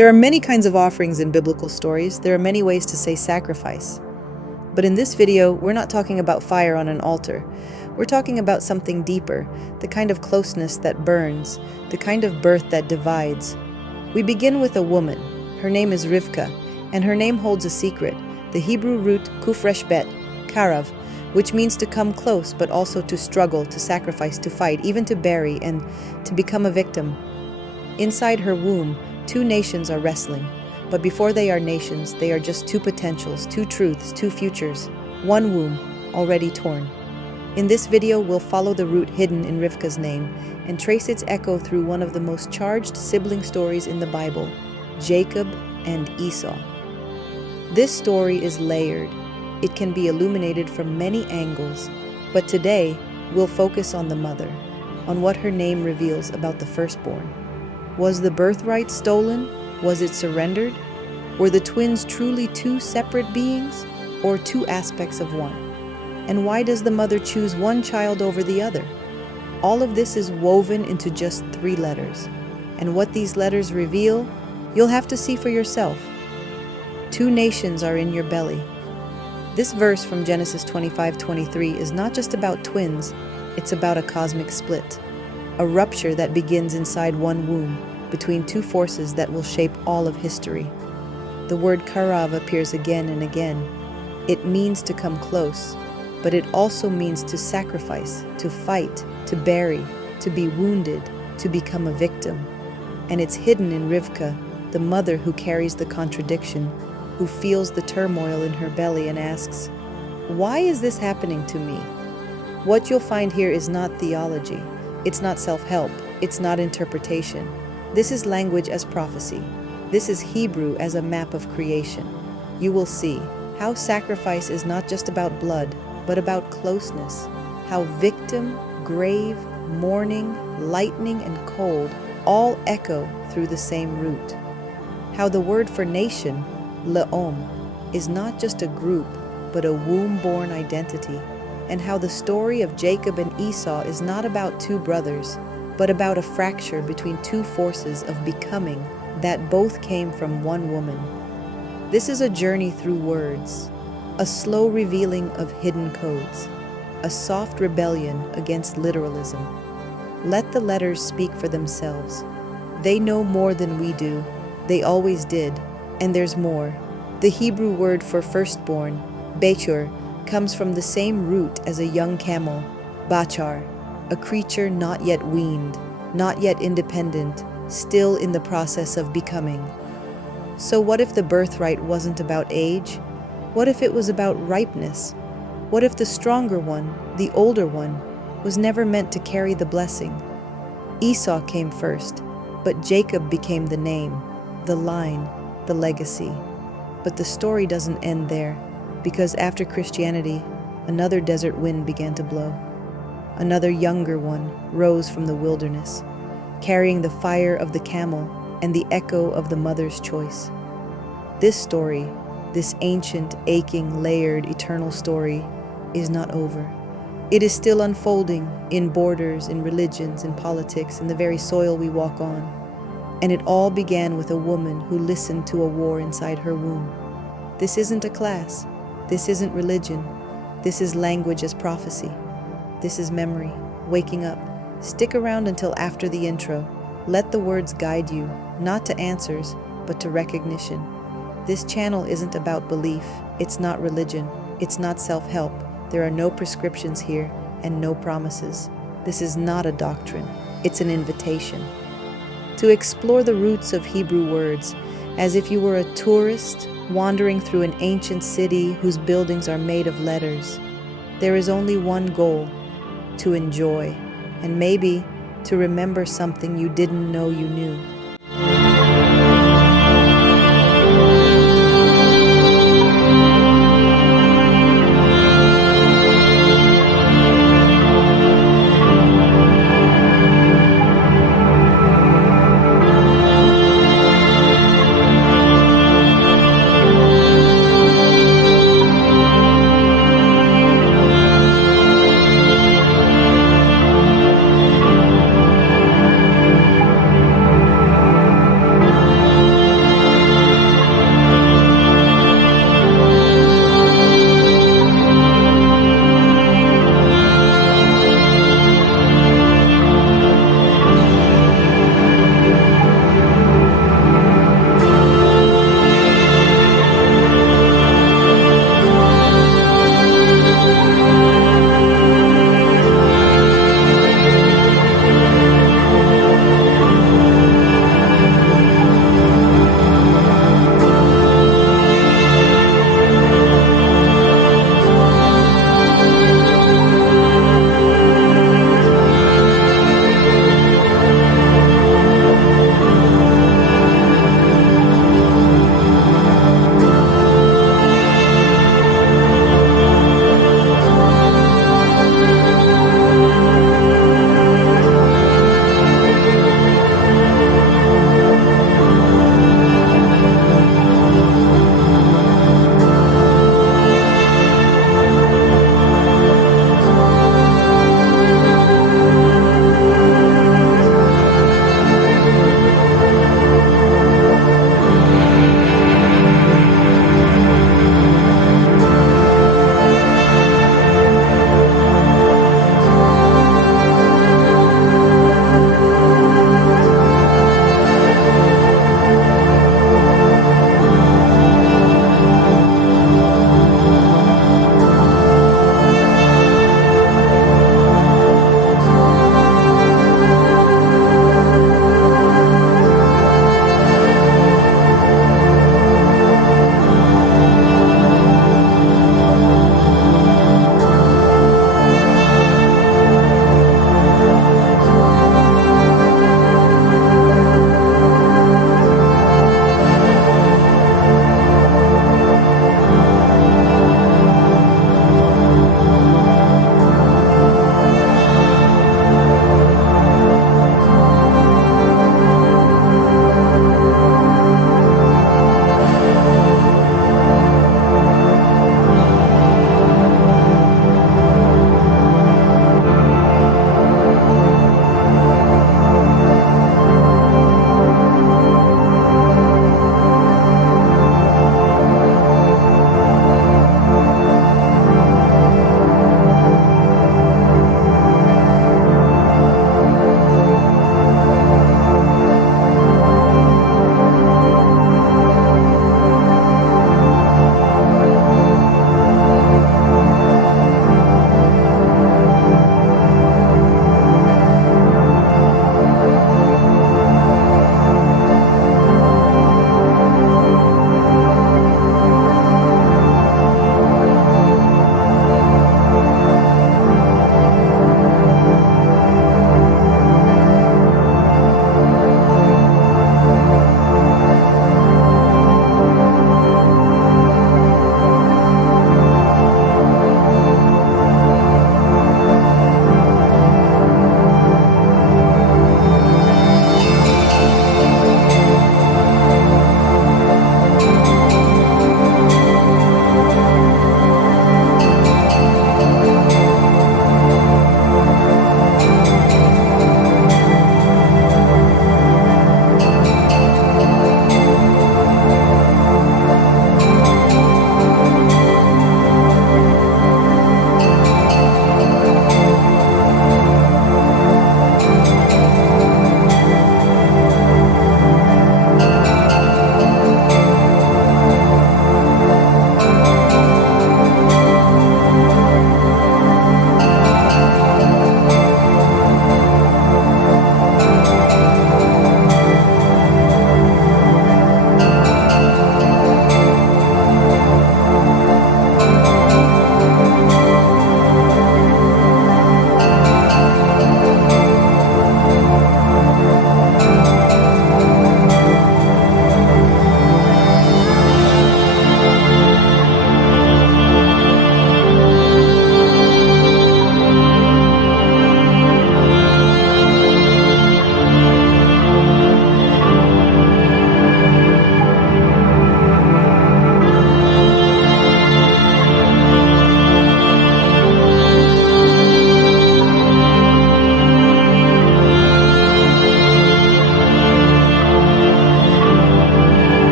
There are many kinds of offerings in biblical stories. There are many ways to say sacrifice. But in this video, we're not talking about fire on an altar. We're talking about something deeper, the kind of closeness that burns, the kind of birth that divides. We begin with a woman. Her name is Rivka, and her name holds a secret, the Hebrew root Kuf-Resh-Bet, Karav, which means to come close, but also to struggle, to sacrifice, to fight, even to bury, and to become a victim. Inside her womb, two nations are wrestling. But before they are nations, they are just two potentials, two truths, two futures, one womb, already torn. In this video, we'll follow the root hidden in Rivka's name and trace its echo through one of the most charged sibling stories in the Bible, Jacob and Esau. This story is layered. It can be illuminated from many angles, but today, we'll focus on the mother, on what her name reveals about the firstborn. Was the birthright stolen? Was it surrendered? Were the twins truly two separate beings, or two aspects of one? And why does the mother choose one child over the other? All of this is woven into just 3 letters. And what these letters reveal, you'll have to see for yourself. 2 nations are in your belly. This verse from Genesis 25:23 is not just about twins, it's about a cosmic split, a rupture that begins inside one womb, between 2 forces that will shape all of history. The word Karav appears again and again. It means to come close, but it also means to sacrifice, to fight, to bury, to be wounded, to become a victim. And it's hidden in Rivka, the mother who carries the contradiction, who feels the turmoil in her belly and asks, "Why is this happening to me?" What you'll find here is not theology. It's not self-help. It's not interpretation. This is language as prophecy. This is Hebrew as a map of creation. You will see how sacrifice is not just about blood, but about closeness. How victim, grave, mourning, lightning, and cold all echo through the same root. How the word for nation, le'om, is not just a group, but a womb-born identity. And how the story of Jacob and Esau is not about 2 brothers, but about a fracture between 2 forces of becoming that both came from one woman. This is a journey through words, a slow revealing of hidden codes, a soft rebellion against literalism. Let the letters speak for themselves. They know more than we do. They always did. And there's more. The Hebrew word for firstborn, bechor, comes from the same root as a young camel, bachar, a creature not yet weaned, not yet independent, still in the process of becoming. So what if the birthright wasn't about age? What if it was about ripeness? What if the stronger one, the older one, was never meant to carry the blessing? Esau came first, but Jacob became the name, the line, the legacy. But the story doesn't end there, because after Christianity, another desert wind began to blow. Another younger one rose from the wilderness, carrying the fire of the camel and the echo of the mother's choice. This story, this ancient, aching, layered, eternal story, is not over. It is still unfolding in borders, in religions, in politics, in the very soil we walk on. And it all began with a woman who listened to a war inside her womb. This isn't a class. This isn't religion. This is language as prophecy. This is memory, waking up. Stick around until after the intro. Let the words guide you, not to answers, but to recognition. This channel isn't about belief. It's not religion. It's not self-help. There are no prescriptions here and no promises. This is not a doctrine. It's an invitation to explore the roots of Hebrew words, as if you were a tourist wandering through an ancient city whose buildings are made of letters. There is only one goal: to enjoy, and maybe to remember something you didn't know you knew.